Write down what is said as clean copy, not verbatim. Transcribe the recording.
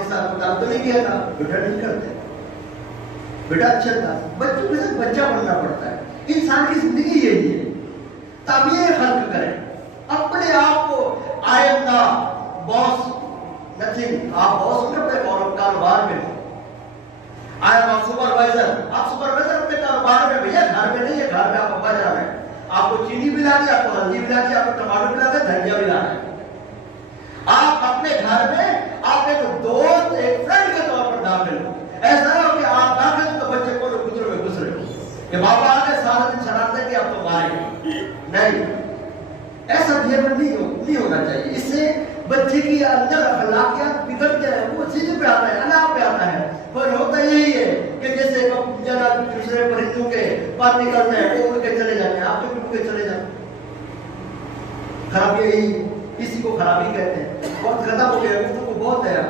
के साथ मुताल तो नहीं किया था, बेटा नहीं करते, बेटा अच्छा था। बच्चों के साथ बच्चा बनना पड़ता है। इंसान की जिंदगी यही है। तब ये खल्क करें अपने आप को, I am the boss, nothing. आप बॉस में अपने कारोबार में, आई एम सुपरवाइजर, आप सुपरवाइजर अपने कारोबार में, भैया घर में नहीं है, घर में आप बाजार में, आपको चीनी भी लानी, आपको हल्दी भी लानी, आपको टमाटर भी लाना, धनिया भी लाना है। आप अपने घर में आप एक दोस्त, एक फ्रेंड के तौर पर दाखिल हो। ऐसा ना हो कि आप दाखिल तो बच्चे को गुजरे में गुजरे कि बाबा आगे सारा दिन शरारतें कि आप तो मारेंगे, नहीं, ऐसा बिहेवियर नहीं होना चाहिए। इससे बच्चे की अंदर अखलाकियात बिगड़ते हैं, वो चीज पे आता है, अनाप पे आता है। पर होता यही है कि जैसे जरा दूसरे परिंदों के पर निकलते हैं, वो उड़ के चले जाते हैं, आप तो उड़ के चले जाते। खराबी यही, इसी को खराबी कहते हैं। बहुत खत्म हो गया, बहुत है।